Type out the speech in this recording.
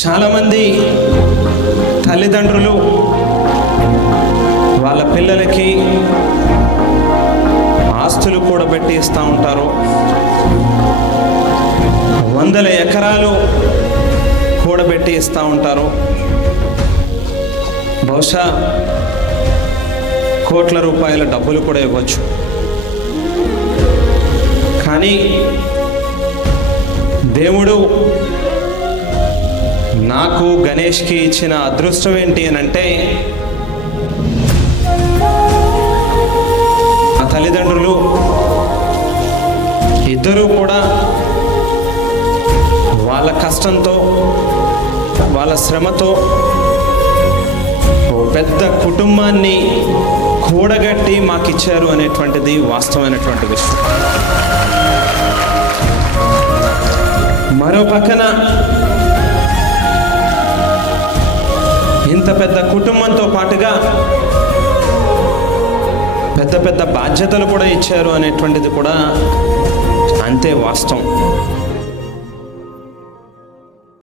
చాలామంది తల్లిదండ్రులు వాళ్ళ పిల్లలకి ఆస్తులు కూడబెట్టి ఇస్తూ ఉంటారు. వందల ఎకరాలు కూడబెట్టి ఇస్తూ ఉంటారు. బహుశా కోట్ల రూపాయల డబ్బులు కూడా ఇవ్వచ్చు. కానీ దేవుడు నాకు గణేష్కి ఇచ్చిన అదృష్టం ఏంటి అని అంటే ఆ తల్లిదండ్రులు ఇద్దరూ కూడా వాళ్ళ కష్టంతో వాళ్ళ శ్రమతో పెద్ద కుటుంబాన్ని కూడగట్టి మాకు ఇచ్చారు అనేటువంటిది వాస్తవమైనటువంటి విషయం. మరో పక్కన ఇంత పెద్ద కుటుంబంతో పాటుగా పెద్ద పెద్ద బాధ్యతలు కూడా ఇచ్చారు అనేటువంటిది కూడా అంతే వాస్తవం.